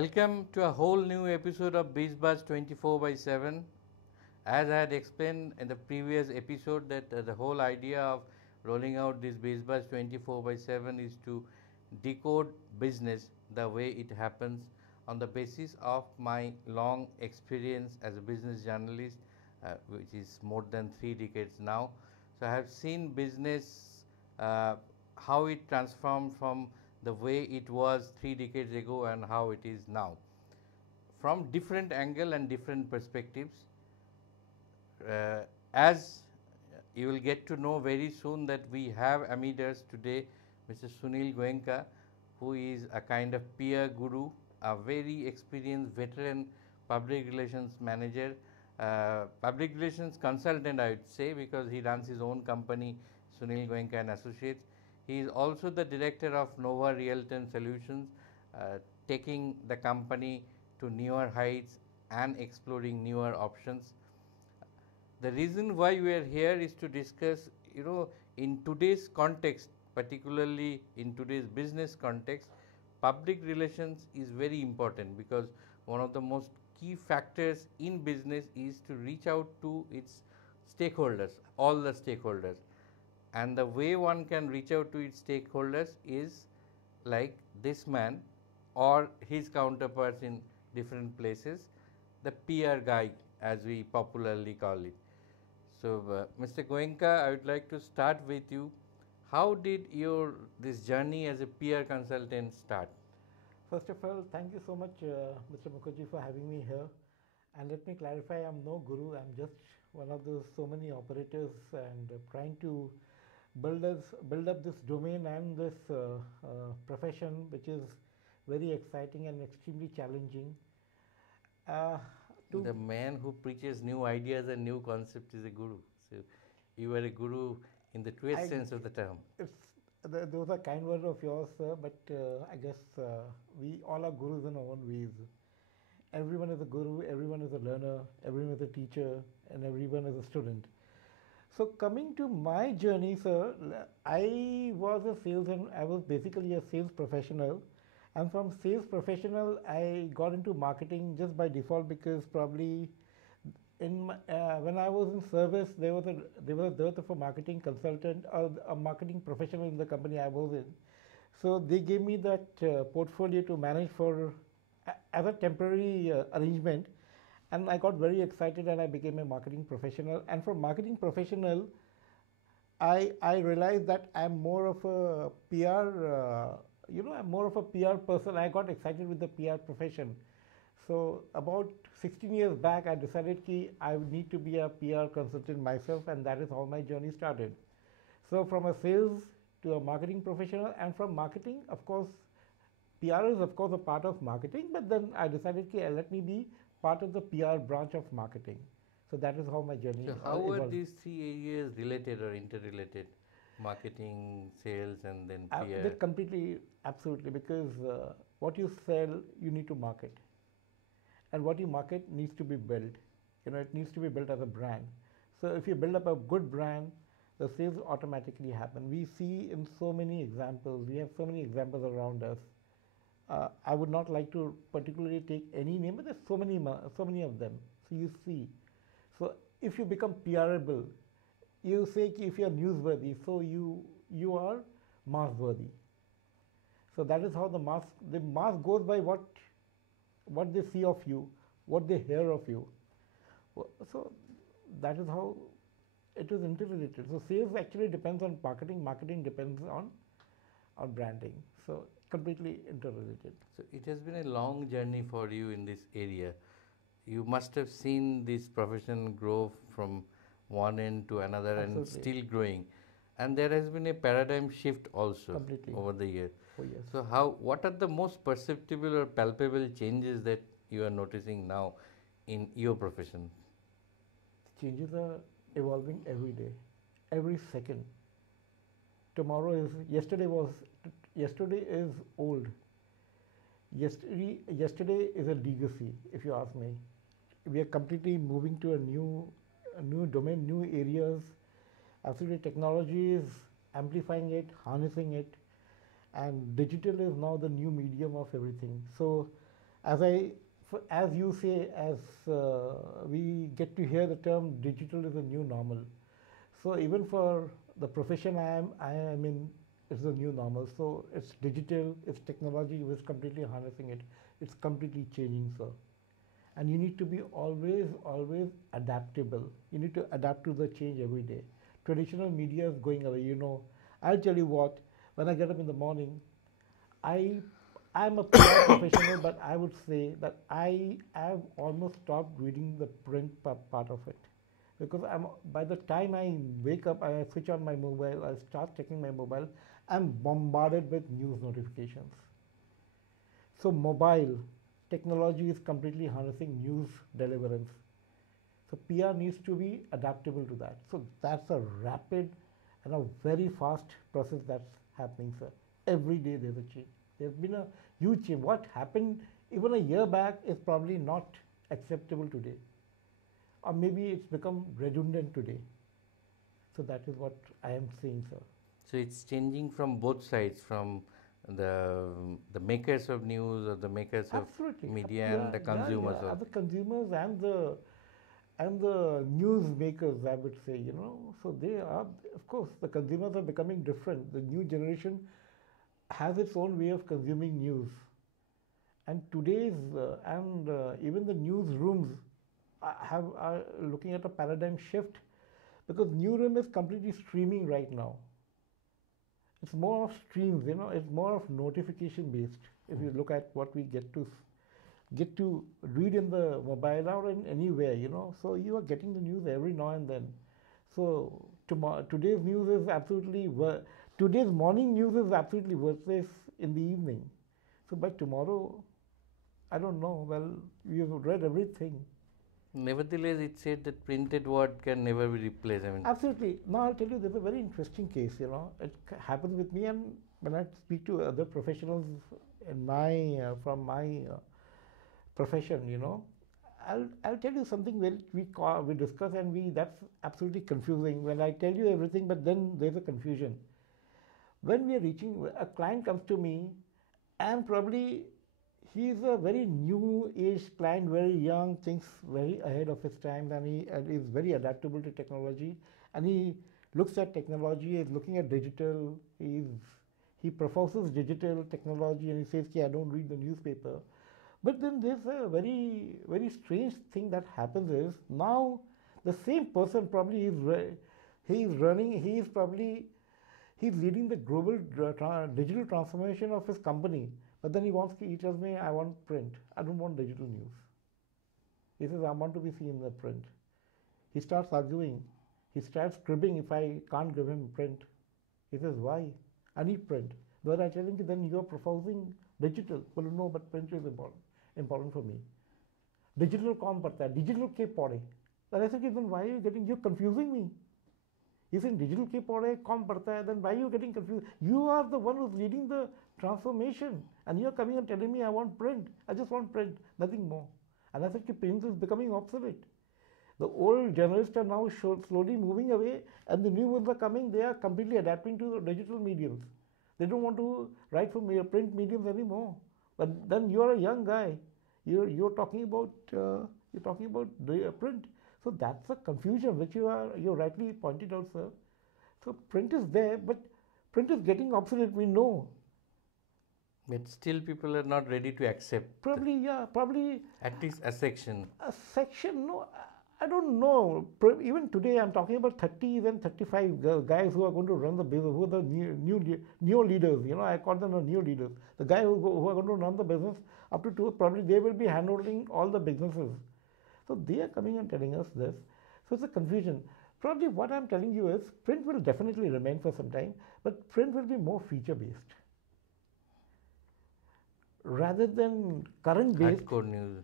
Welcome to a whole new episode of BizBuzz 24 by 7. As I had explained in the previous episode that the whole idea of rolling out this BizBuzz 24 by 7 is to decode business the way it happens on the basis of my long experience as a business journalist, which is more than 3 decades now. So I have seen business, how it transformed from the way it was 3 decades ago and how it is now, from different angle and different perspectives. As you will get to know very soon that we have amid us today Mr. Sunil Goenka, who is a kind of peer guru, a very experienced veteran public relations manager, public relations consultant I would say, because he runs his own company, Sunil Goenka and Associates. He is also the director of Nova Realty Solutions, taking the company to newer heights and exploring newer options. The reason why we are here is to discuss, in today's context, particularly in today's business context, public relations is very important, because one of the most key factors in business is to reach out to its stakeholders, all the stakeholders. And the way one can reach out to its stakeholders is like this man or his counterparts in different places, the PR guy, as we popularly call it. So, Mr. Goenka, I would like to start with you. How did your this journey as a PR consultant start? First of all, thank you so much, Mr. Mukherjee, for having me here. And let me clarify, I'm no guru. I'm just one of those so many operators and trying to build up this domain and this profession, which is very exciting and extremely challenging. Uh, The man who preaches new ideas and new concepts is a guru. So, you are a guru in the truest sense of the term. those are kind words of yours, sir, but I guess we all are gurus in our own ways. Everyone is a guru, everyone is a learner, everyone is a teacher, and everyone is a student. So coming to my journey, sir, I was a sales and I was basically a sales professional. And from sales professional, I got into marketing just by default because probably when I was in service, there was a dearth of a marketing consultant or a marketing professional in the company I was in. So they gave me that portfolio to manage for as a temporary arrangement, and I got very excited and I became a marketing professional. And from marketing professional, I realized that I'm more of a PR. I'm more of a PR person. I got excited with the PR profession. So about 16 years back, I decided that I would need to be a PR consultant myself, and that is how my journey started. So from a sales to a marketing professional, and from marketing, of course, PR is of course a part of marketing, but then I decided that let me be part of the PR branch of marketing. So that is how my journey So, how are evolved. these three areas related or interrelated? Marketing, sales, and then PR? They're completely, absolutely, because what you sell, you need to market. And what you market needs to be built. It needs to be built as a brand. So if you build up a good brand, the sales automatically happen. We see in so many examples, we have so many examples around us. I would not like to particularly take any name, but there's so many of them. So you see. So if you become PRable, you say if you are newsworthy, so you are mass worthy. So that is how the mass goes by what they see of you, what they hear of you. So that is how it is interrelated. So sales actually depends on marketing, marketing depends on branding. So completely interrelated. So it has been a long journey for you in this area. You must have seen this profession grow from one end to another. Absolutely. And still growing. And there has been a paradigm shift also. Completely. Over the years. Oh, yes. So what are the most perceptible or palpable changes that you are noticing now in your profession? Changes are evolving every day, every second. Yesterday is old. Yesterday is a legacy, if you ask me. We are completely moving to a new domain, new areas. Absolutely, technology is amplifying it, harnessing it, and digital is now the new medium of everything. So As as you say, as we get to hear the term digital is a new normal. So even for the profession I am in, it's the new normal. So it's digital, it's technology, it's completely harnessing it. It's completely changing, sir. And you need to be always adaptable. You need to adapt to the change every day. Traditional media is going away. I'll tell you what. When I get up in the morning, I I'm a PR professional, but I would say that I have almost stopped reading the print part of it because by the time I wake up, I switch on my mobile, I start checking my mobile, I'm bombarded with news notifications. So mobile technology is completely harnessing news deliverance. So PR needs to be adaptable to that. So that's a rapid and a very fast process that's happening, sir. Every day there's a change. There's been a huge change. What happened even a year back is probably not acceptable today. Or maybe it's become redundant today. So that is what I am saying, sir. So it's changing from both sides, from the makers of news or the makers of Absolutely. media and Yeah, the yeah, consumers yeah. of. The consumers and the news makers, I would say. So they are, of course, the consumers are becoming different. The new generation has its own way of consuming news. And today's, and even the newsrooms are looking at a paradigm shift because newsroom is completely streaming right now. It's more of streams. It's more of notification based. If you look at what we get to read in the mobile or in anywhere. So you are getting the news every now and then. So today's news is today's morning news is absolutely worthless in the evening. So by tomorrow, I don't know. Well, you've read everything. Nevertheless, it said that printed word can never be replaced. I mean, Absolutely. Now I'll tell you, there's a very interesting case. It happens with me, and when I speak to other professionals from my profession. I'll tell you something we discuss, and that's absolutely confusing. When I tell you everything, but then there's a confusion. When we are reaching, a client comes to me, and probably he's a very new age client, very young, thinks very ahead of his time, and is very adaptable to technology, and he looks at technology, is looking at digital, he professes digital technology, and he says, "I don't read the newspaper." But then there's a very, very strange thing that happens is now the same person probably he is running, he's leading the global digital transformation of his company. But then he tells me, I want print. I don't want digital news. He says, I want to be seen in the print. He starts arguing. He starts cribbing if I can't give him print. He says, why? I need print. But I tell him, then you're proposing digital. Well, no, but print is important for me. Digital kaun padta hai? Digital ke pade? Then I said, then why are you're confusing me? He's in digital ke pade, kaun padta hai? Then why are you getting confused? You are the one who's leading the transformation. And you're coming and telling me I want print. I just want print, nothing more. And I said, print is becoming obsolete. The old journalists are now slowly moving away, and the new ones are coming. They are completely adapting to the digital mediums. They don't want to write for print mediums anymore. But then you're a young guy. You're talking about print. So that's a confusion which you rightly pointed out, sir. So print is there, but print is getting obsolete. We know. but still people are not ready to accept. Probably At least a section. a section. No, I don't know. Even today, I'm talking about 30s and 35 guys who are going to run the business, who are the new leaders. I call them the new leaders. The guys who are going to run the business up to two, probably they will be handling all the businesses. So they are coming and telling us this. So it's a confusion. Probably what I'm telling you is print will definitely remain for some time, but print will be more feature based rather than current based. Hardcore news.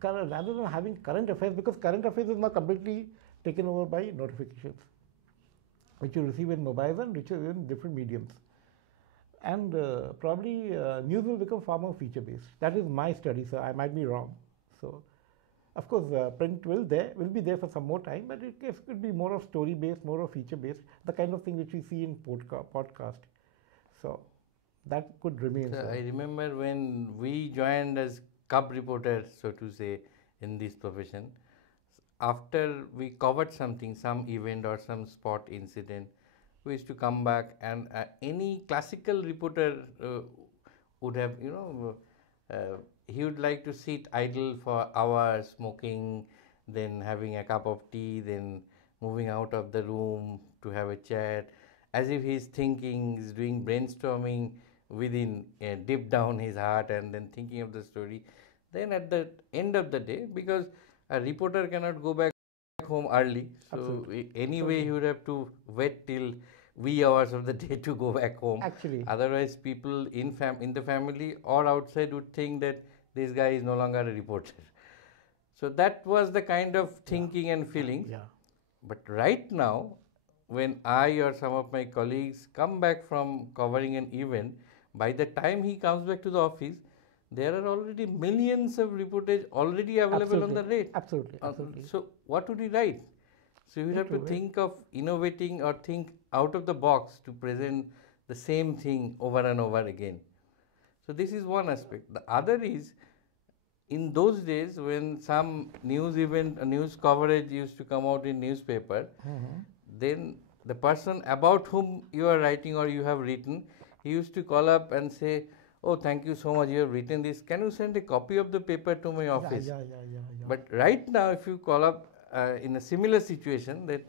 Rather than having current affairs, because current affairs is now completely taken over by notifications, which you receive in mobiles and which is in different mediums. And probably news will become far more feature based. That is my study, so I might be wrong. So, of course, print will be there for some more time, but it could be more of story based, more of feature based, the kind of thing which we see in podcast. So that could remain. So I remember when we joined as cub reporter, so to say, in this profession. After we covered something, some event or some spot incident, we used to come back, and any classical reporter would have, he would like to sit idle for hours, smoking, then having a cup of tea, then moving out of the room to have a chat, as if he's thinking, he's doing brainstorming within, deep down his heart, and then thinking of the story. Then at the end of the day, because a reporter cannot go back home early, so Absolutely. anyway he would have to wait till wee hours of the day to go back home. Actually, Otherwise, people in the family or outside would think that this guy is no longer a reporter. So that was the kind of thinking and feelings. yeah. But right now, when I or some of my colleagues come back from covering an event, by the time he comes back to the office, there are already millions of reportage already available on the rate. Absolutely, absolutely. So what would he write? So you have to think of innovating or think out of the box to present the same thing over and over again. So this is one aspect. The other is, in those days when some news event, news coverage used to come out in newspaper, then the person about whom you are writing or you have written, he used to call up and say, "Oh, thank you so much, you have written this. Can you send a copy of the paper to my office?" Yeah. But right now, if you call up in a similar situation, that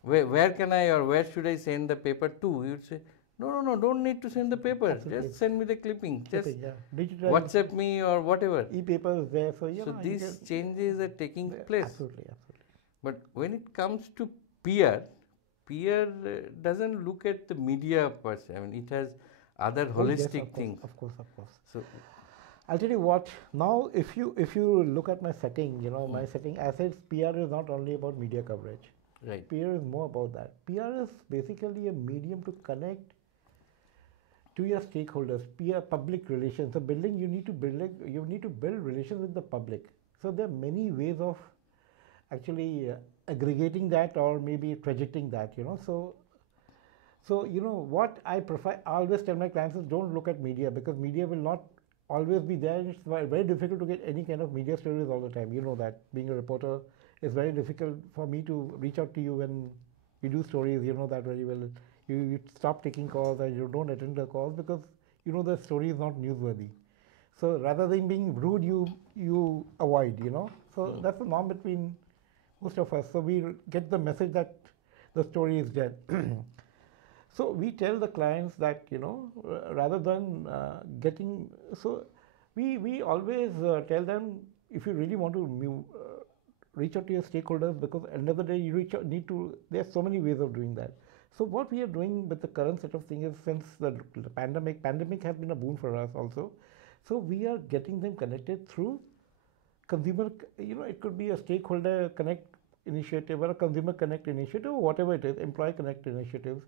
where can I or where should I send the paper to? You'd say, no, don't need to send the paper. Absolutely. Just send me the clipping. Just Digital WhatsApp me or whatever. e-paper is there, so So these changes are taking place. Absolutely. But when it comes to peer doesn't look at the media per se. I mean, it has other holistic things. Of course. So I'll tell you what. Now, if you look at my setting, my setting, I said PR is not only about media coverage. right. PR is more about that. PR is basically a medium to connect to your stakeholders. PR, public relations. So you need to build relations with the public. So there are many ways of actually aggregating that or maybe projecting that. So what I prefer, I always tell my clients is don't look at media, because media will not always be there. It's very difficult to get any kind of media stories all the time. You know that being a reporter, it's very difficult for me to reach out to you when we do stories. You know that very well. You stop taking calls and you don't attend the calls because the story is not newsworthy. So rather than being rude, you avoid. So that's the norm between most of us. So we get the message that the story is dead. So we tell the clients that rather than getting, so we always tell them, if you really want to reach out to your stakeholders, because at the end of the day you there are so many ways of doing that. So what we are doing with the current set of things is, since the pandemic has been a boon for us also, so we are getting them connected through consumer, it could be a stakeholder connect initiative or a consumer connect initiative, or whatever it is, employee connect initiatives.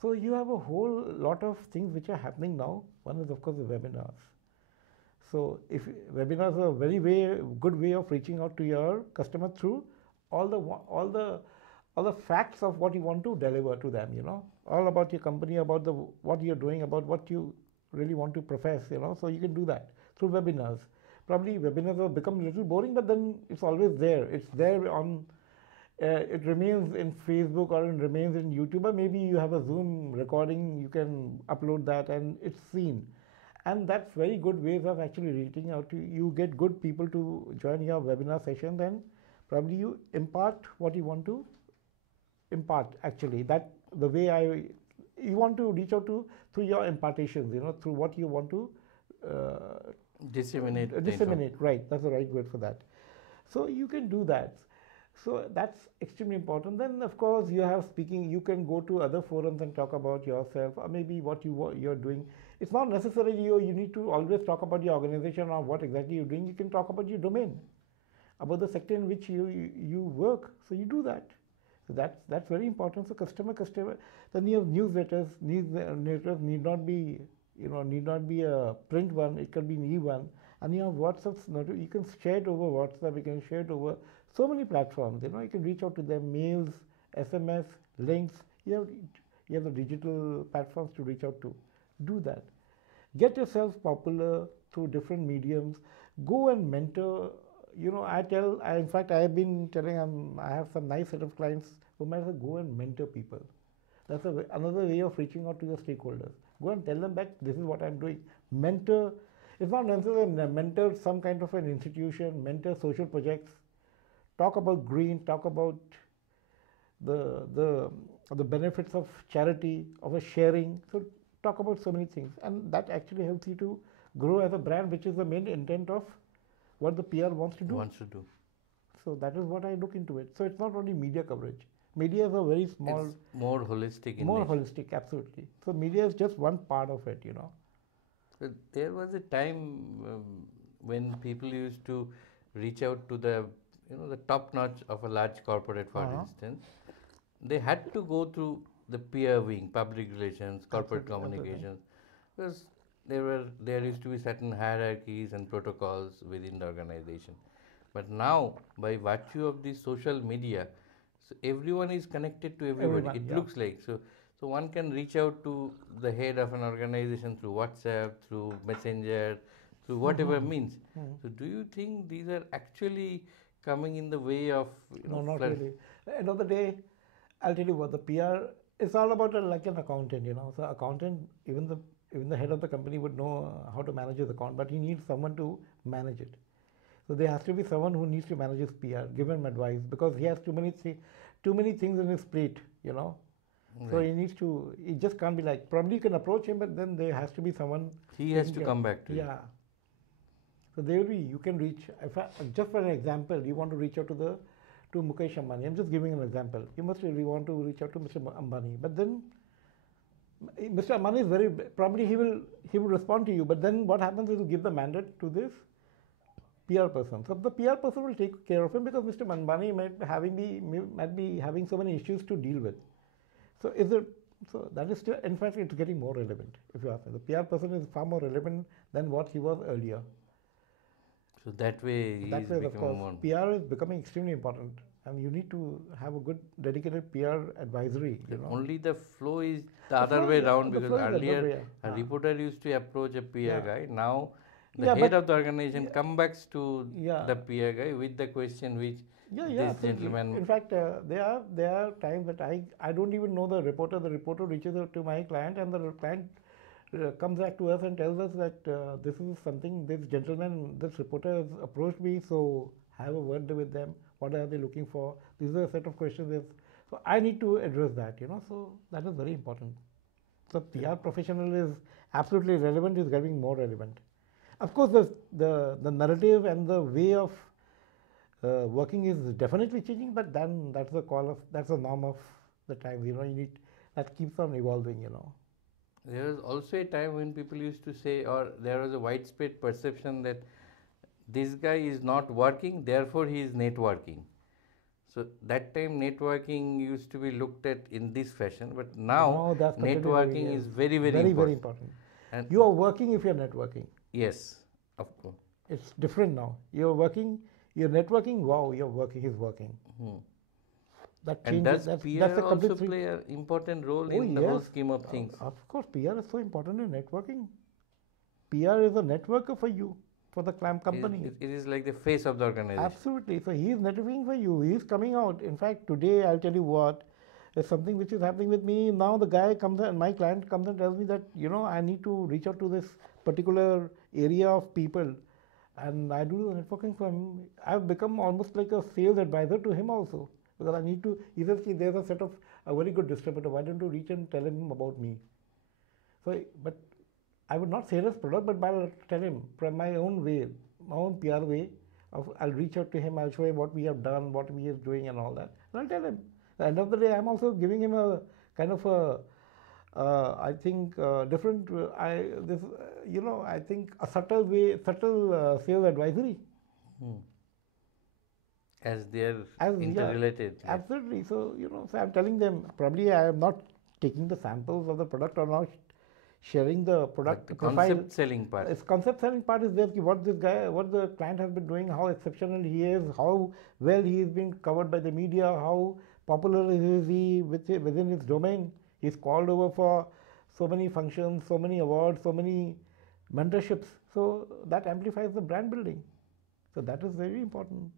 So you have a whole lot of things which are happening now. One is of course the webinars. So if webinars are a very good way of reaching out to your customer through all the facts of what you want to deliver to them, all about your company, about what you're doing, about what you really want to profess, so you can do that through webinars. Probably webinars have become a little boring, but then it's always there. It's there on, it remains in Facebook or it remains in YouTube, or maybe you have a Zoom recording, you can upload that and it's seen. And that's very good ways of actually reaching out to you. You get good people to join your webinar session, then probably you impart what you want to impart. Actually, that the way you want to reach out to through your impartations, through what you want to disseminate. Right, that's the right word for that. So you can do that. So that's extremely important. Then of course you have speaking. You can go to other forums and talk about yourself, or maybe what you're doing. It's not necessarily you need to always talk about your organization or what exactly you're doing. You can talk about your domain, about the sector in which you work. So you do that. So that's very important. So customer. Then you have newsletters. Newsletters need not be a print one. It can be an e-one. And you have WhatsApp. You can share it over WhatsApp. You can share it over so many platforms. You can reach out to them. Mails, SMS, links. You have the digital platforms to reach out to. Do that. Get yourself popular through different mediums. Go and mentor. In fact, I have been telling, I have some nice set of clients who might say, go and mentor people. That's another way of reaching out to your stakeholders. Go and tell them that this is what I'm doing. Mentor, it's not necessarily mentor some kind of an institution, mentor social projects. Talk about green, talk about the, the, the benefits of charity, of a sharing. So talk about so many things. And that actually helps you to grow as a brand, which is the main intent of what the PR wants to do. So that is what I look into it. So it's not only media coverage. Media is a very small... It's more holistic in More nature. holistic, absolutely. So media is just one part of it, So there was a time when people used to reach out to the top notch of a large corporate, for instance. They had to go through the PR wing, public relations, corporate communications, because there used to be certain hierarchies and protocols within the organization. But now, by virtue of the social media, so everyone is connected to everybody. It looks like so one can reach out to the head of an organization through WhatsApp, through Messenger, through whatever means. So do you think these are actually coming in the way of No, not really. End of the day, I'll tell you what, the PR is all about like an accountant, So accountant, even the head of the company would know how to manage his account, but he needs someone to manage it. So there has to be someone who needs to manage his PR, give him advice, because he has too many things in his plate, So he just can't be like, probably you can approach him, but then there has to be someone. He has to come back to you. Yeah. So you can reach, just for an example, you want to reach out to Mukesh Ambani. I'm just giving an example. You must really want to reach out to Mr. Ambani. But then Mr. Ambani is probably he will respond to you, but then what happens is you give the mandate to this PR person. So the PR person will take care of him because Mr. Ambani might be having so many issues to deal with. So that is still, in fact, it's getting more relevant. If you ask me, the PR person is far more relevant than what he was earlier. So that way, of course, PR is becoming extremely important, and you need to have a good dedicated PR advisory. Only the flow is the other way around, because earlier a reporter used to approach a PR guy. Now the head of the organization comes back to the PR guy with the question which this gentleman. In fact, there are times that I don't even know the reporter. The reporter reaches out to my client, and the client comes back to us and tells us that this is something this reporter has approached me, so have a word with them. What are they looking for? These are a set of questions. So I need to address that, So that is very important. So PR professional is absolutely relevant, is getting more relevant. Of course, the narrative and the way of working is definitely changing, but then that's the norm of the times. That keeps on evolving. There was also a time when people used to say, or there was a widespread perception that this guy is not working, therefore he is networking. So that time networking used to be looked at in this fashion, but now networking is very, very important. Very important. And you are working if you are networking. Yes, of course. It's different now. You are working, you're networking, wow, you're working, he's working. That changes. And does PR also play an important role in the whole scheme of things? Of course, PR is so important in networking. PR is a networker for you, for the company. It is like the face of the organization. Absolutely. So he is networking for you. He is coming out. In fact, today I'll tell you what, there's something which is happening with me. Now the guy comes and my client comes and tells me that, I need to reach out to this particular area of people. And I do the networking for him. I've become almost like a sales advisor to him also. Because I need to either see there's a very good distributor. Why don't you reach and tell him about me? So, but I would not sell his product, but I'll tell him from my own way, my own PR way. I'll reach out to him. I'll show him what we have done, what we are doing, and all that. And I'll tell him. At the end of the day, I'm also giving him a kind of I think different. I think a subtle sales advisory. As they are interrelated. Yeah, absolutely. So, so I'm telling them, probably I am not taking the samples of the product or not sharing the product but the concept selling part. Its concept selling part is there, what the client has been doing, how exceptional he is, how well he is being covered by the media, how popular is he within his domain. He's called over for so many functions, so many awards, so many mentorships. So that amplifies the brand building. So that is very important.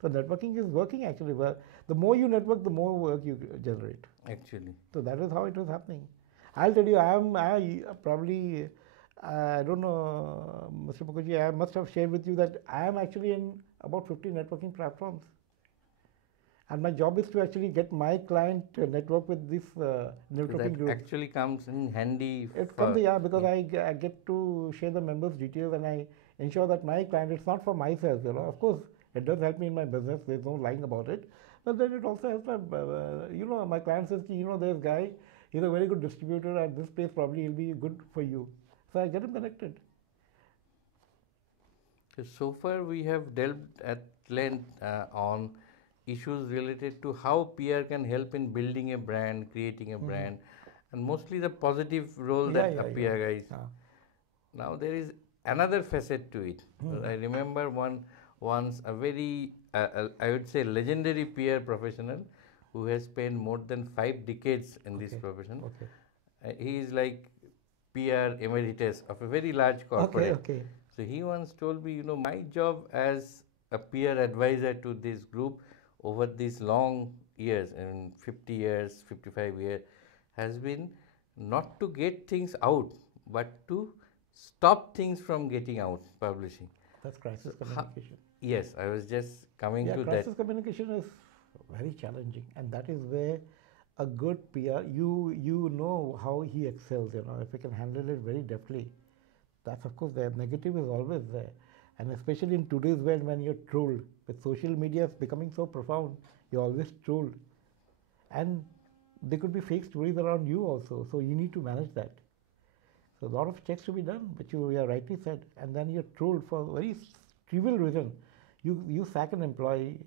So networking is working actually. Well, the more you network, the more work you generate. Actually. So that is how it is happening. I'll tell you, I probably, I don't know, Mr. Mukherjee, I must have shared with you that I am actually in about 50 networking platforms. And my job is to actually get my client network with this So networking that group. actually comes in handy. It for, comes, yeah, because I get to share the members' details and I ensure that my client, it's not for myself, you know. Of course, it does help me in my business, there's no lying about it. But then it also helps my, you know, my client says, you know, there's guy, he's a very good distributor at this place, probably he'll be good for you. So I get him connected. So far, we have delved at length on issues related to how PR can help in building a brand, creating a brand, and mostly the positive role that a PR guys. Now there is another facet to it. I remember once a very I would say legendary PR professional who has spent more than 5 decades in this profession. He is like PR emeritus of a very large corporate. Okay. So he once told me, you know, my job as a peer advisor to this group over these long years, and 50 years, 55 years, has been not to get things out, but to stop things from getting out, publishing. That's crisis communication. Yes, I was just coming to that. Crisis communication is very challenging, and that is where a good PR, you know how he excels, you know, if he can handle it very deftly. That's of course there. Negative is always there. And especially in today's world when you're trolled, with social media becoming so profound, you're always trolled. And there could be fake stories around you also, so you need to manage that. So a lot of checks to be done, which you rightly said, and then you're trolled for a very trivial reason. You sack an employee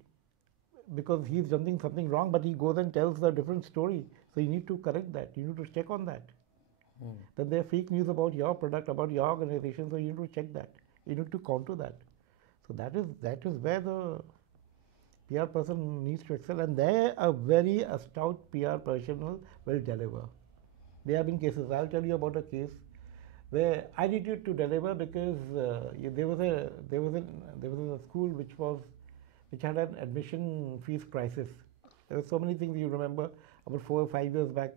because he's done something wrong, but he goes and tells a different story. So you need to correct that. You need to check on that. Then there are fake news about your product, about your organization, so you need to check that. You need to counter that. So that is where the PR person needs to excel, and there a stout PR professional will deliver. There have been cases. I'll tell you about a case where I needed to deliver because there was a school which had an admission fees crisis. There were so many things you remember about 4 or 5 years back.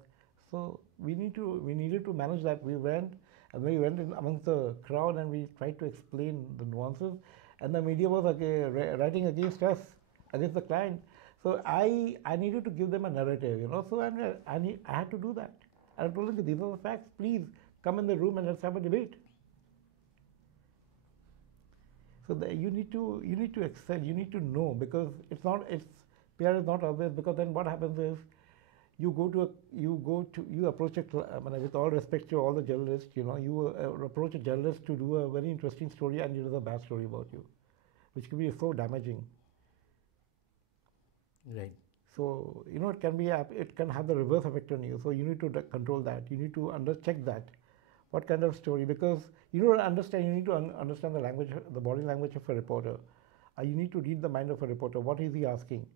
So we needed to manage that. We went in amongst the crowd and we tried to explain the nuances, and the media was writing against us, against the client. So I needed to give them a narrative, you know. So I had to do that. And I told them, these are the facts. Please come in the room and let's have a debate. So you need to excel. You need to know, because PR is not always, because then what happens is you approach with all respect to all the journalists, you know, you approach a journalist to do a very interesting story and it is a bad story about you, which can be so damaging. Right. So, you know, it can have the reverse effect on you. So you need to control that. You need to check that. What kind of story? Because you need to understand the language, the body language of a reporter. You need to read the mind of a reporter. What is he asking?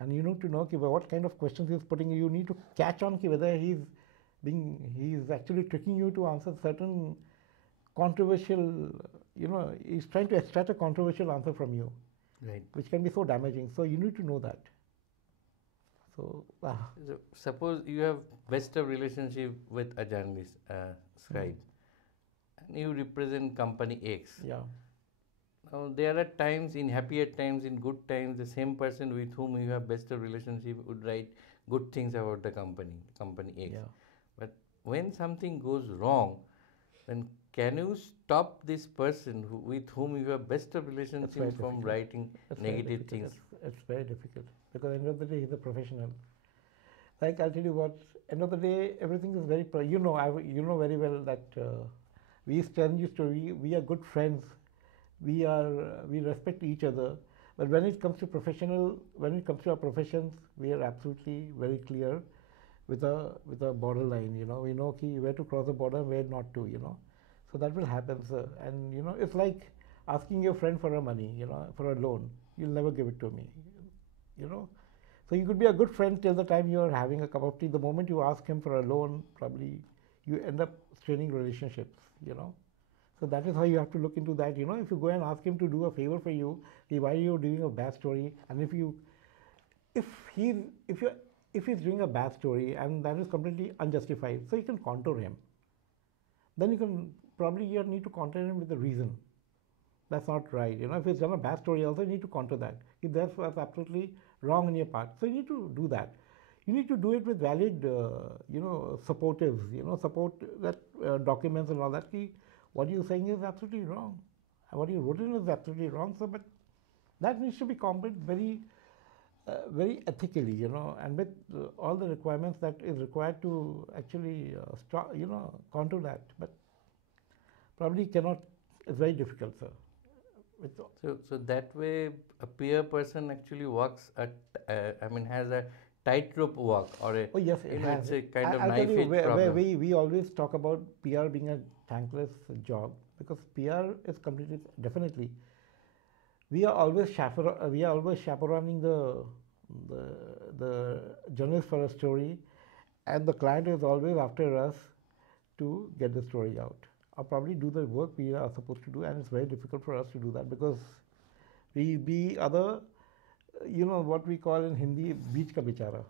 And you need to know what kind of questions he's putting. You need to catch on whether he's actually tricking you to answer certain controversial, you know, he's trying to extract a controversial answer from you, right, which can be so damaging. So you need to know that. So suppose you have best of relationship with a journalist, scribe, and you represent company X. Yeah. Now, there are times, in happier times, in good times, the same person with whom you have best of relationship would write good things about the company X. Yeah. But when something goes wrong, then can you stop this person with whom you have best of relationship from writing negative things? It's very difficult, because at the end of the day, he's a professional. Like, I'll tell you what, end of the day, everything is very, you know very well that we stand used to, we are good friends. We respect each other, but when it comes to our professions, we are absolutely very clear with a borderline. You know, we know where to cross the border and where not to. You know, so that will happen, sir. And you know, it's like asking your friend for a money. You know, for a loan, you'll never give it to me. You know, so you could be a good friend till the time you are having a cup of tea. The moment you ask him for a loan, probably you end up straining relationships. You know. So that is how you have to look into that. If you go and ask him to do a favor for you, why are you doing a bad story? And if he's if you if he's doing a bad story and that is completely unjustified, so you can contour him. Then you need to counter him with a reason. That's not right. If he's done a bad story, also you need to counter that. If that's absolutely wrong on your part, so you need to do that. You need to do it with valid, supportives. Support that documents and all that. What you're saying is absolutely wrong. What you wrote in is absolutely wrong. So, but that needs to be combated very ethically, and with all the requirements that is required to actually counter that. But probably cannot. It's very difficult, sir. So that way, a peer person actually walks has a tightrope walk, or oh yes, it's a kind of I'll tell you where we always talk about PR being a thankless job, because PR is completely, definitely, we are always chaperoning the journalist for a story, and the client is always after us to get the story out, or probably do the work we are supposed to do, and it's very difficult for us to do that because what we call in Hindi, beach ka bichara.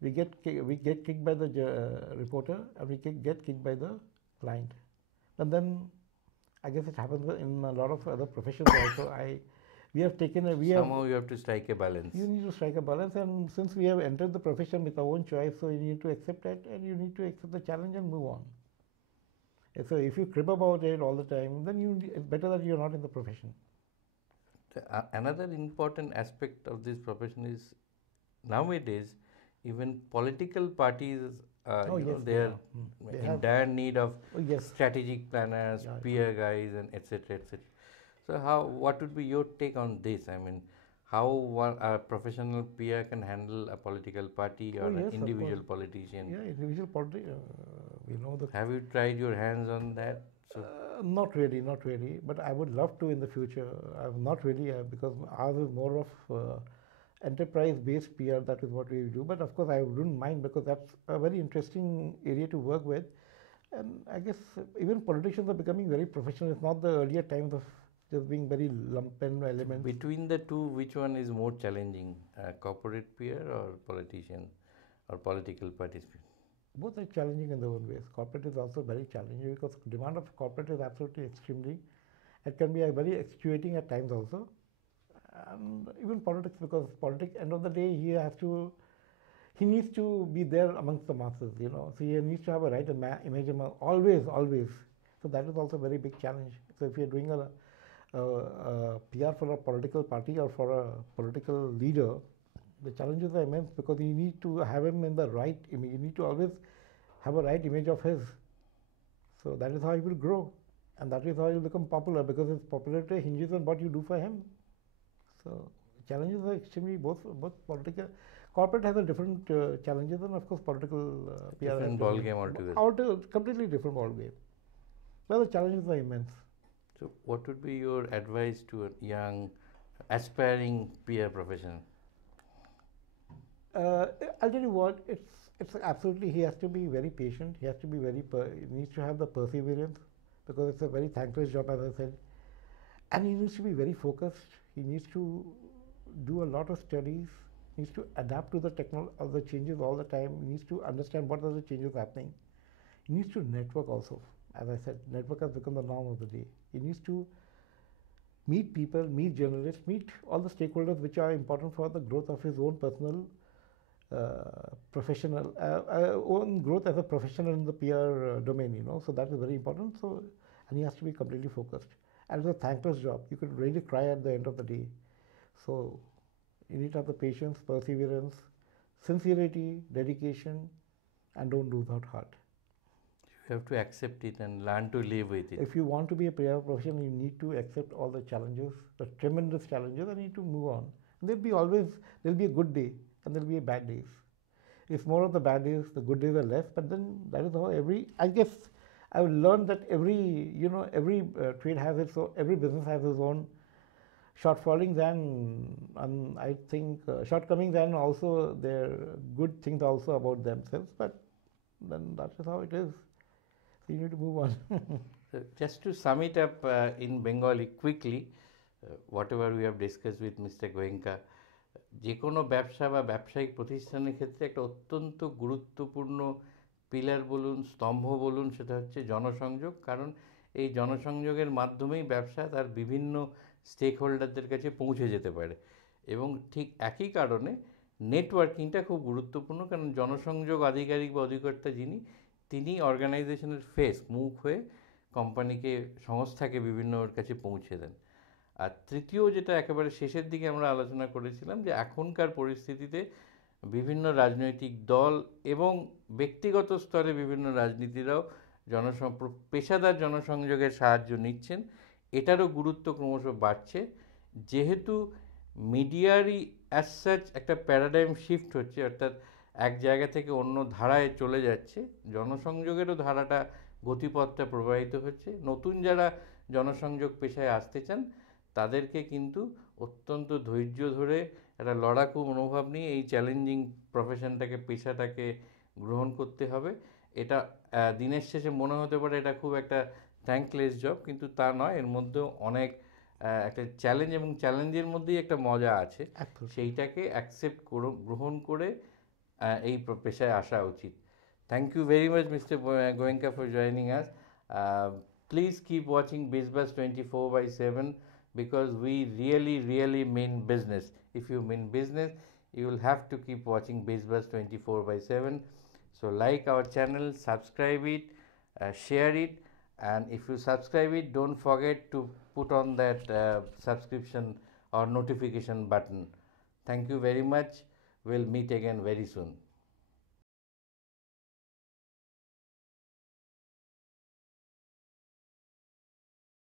We get kicked by the reporter, and we get kicked by the client. But then I guess it happens in a lot of other professions also. Somehow you have to strike a balance. You need to strike a balance, and since we have entered the profession with our own choice, so you need to accept it, and you need to accept the challenge and move on. So if you crib about it all the time, then it's better that you're not in the profession. Another important aspect of this profession is nowadays even political parties they are in dire need of strategic planners, peer guys, and etc. So what would be your take on this? I mean, how a professional peer can handle a political party or an individual politician? Yeah, individual politician. Have you tried your hands on that? Not really, but I would love to in the future. Not really, because ours is more of enterprise-based PR. That is what we do. But of course, I wouldn't mind, because that's a very interesting area to work with. And I guess even politicians are becoming very professional. It's not the earlier times of just being very lumpen elements. Between the two, which one is more challenging, corporate PR or politician or political participant? Both are challenging in their own ways. Corporate is also very challenging, because demand of corporate is absolutely extremely. It can be very extenuating at times also. And even politics, because politics, end of the day, he needs to be there amongst the masses, So he needs to have a right image, always. So that is also a very big challenge. So if you're doing a PR for a political party or for a political leader, the challenges are immense, because you need to have him in the right image. You need to always have a right image of his. So that is how he will grow, and that is how he will become popular, because his popularity hinges on what you do for him. So challenges are extremely both political. Corporate has a different challenges, and of course political PR. Different ball game altogether. Completely different ball game. But the challenges are immense. So what would be your advice to a young, aspiring PR professional? I'll tell you what, it's absolutely, he has to be very patient. He has to be he needs to have the perseverance, because it's a very thankless job, as I said. And he needs to be very focused. He needs to do a lot of studies. He needs to adapt to the changes all the time. He needs to understand what are the changes happening. He needs to network also. As I said, network has become the norm of the day. He needs to meet people, meet journalists, meet all the stakeholders which are important for the growth of his own personal professional own growth as a professional in the PR domain, So that is very important. So, and he has to be completely focused. And it's a thankless job. You could really cry at the end of the day. So you need to have the patience, perseverance, sincerity, dedication, and don't lose out heart. You have to accept it and learn to live with it. If you want to be a PR professional, you need to accept all the challenges, the tremendous challenges, and you need to move on. And there'll be a good day, and there'll be bad days. It's more of the bad days, the good days are less, but then that is how I guess I've learned that every trade has its own, every business has its own shortfallings and I think shortcomings, and also their good things also about themselves, but then that is how it is. So you need to move on. So just to sum it up in Bengali quickly, whatever we have discussed with Mr. Goenka, যে কোনো ব্যবসা বা ব্যবসায়িক প্রতিষ্ঠানের ক্ষেত্রে একটা অত্যন্ত গুরুত্বপূর্ণ পিলার বলুন, স্তম্ভ বলুন, সেটা হচ্ছে জনসংযোগ। কারণ এই জনসংযোগের মাধ্যমেই ব্যবসা তার বিভিন্ন স্টেক হোল্ডারদের কাছে পৌঁছে যেতে পারে। এবং ঠিক একই কারণে নেটওয়ার্কিংটা খুব গুরুত্বপূর্ণ, কারণ জনসংযোগ আধিকারিক বা অধিকর্তা যিনি, তিনি অর্গানাইজেশনের ফেস, মুখ হয়ে কোম্পানিকে, সংস্থাকে বিভিন্ন ওর কাছে পৌঁছে দেন। আর তৃতীয়, যেটা একেবারে শেষের দিকে আমরা আলোচনা করেছিলাম, যে এখনকার পরিস্থিতিতে বিভিন্ন রাজনৈতিক দল এবং ব্যক্তিগত স্তরে বিভিন্ন রাজনীতিরাও পেশাদার জনসংযোগের সাহায্য নিচ্ছেন। এটারও গুরুত্ব ক্রমশ বাড়ছে, যেহেতু মিডিয়ারই অ্যাজ সাচ একটা প্যারাডাইম শিফট হচ্ছে, অর্থাৎ এক জায়গা থেকে অন্য ধারায় চলে যাচ্ছে, জনসংযোগেরও ধারাটা, গতিপথটা প্রবাহিত হচ্ছে। নতুন যারা জনসংযোগ পেশায় আসতে চান, তাদেরকে কিন্তু অত্যন্ত ধৈর্য ধরে একটা লড়াকু মনোভাব নিয়ে এই চ্যালেঞ্জিং প্রফেশনটাকে, পেশাটাকে গ্রহণ করতে হবে। এটা দিনের শেষে মনে হতে পারে এটা খুব একটা থ্যাঙ্কলেস জব, কিন্তু তা নয়। এর মধ্যেও অনেক একটা চ্যালেঞ্জ, এবং চ্যালেঞ্জের মধ্যেই একটা মজা আছে। সেইটাকে অ্যাকসেপ্ট গ্রহণ করে এই পেশায় আসা উচিত। Thank you very much mister Goenka for joining us. Please keep watching BizBuzz 24/7, because we really mean business. If you mean business, you will have to keep watching BizBuzz 24/7. So like our channel, subscribe it, share it, and if you subscribe it, don't forget to put on that subscription or notification button. Thank you very much. We'll meet again very soon.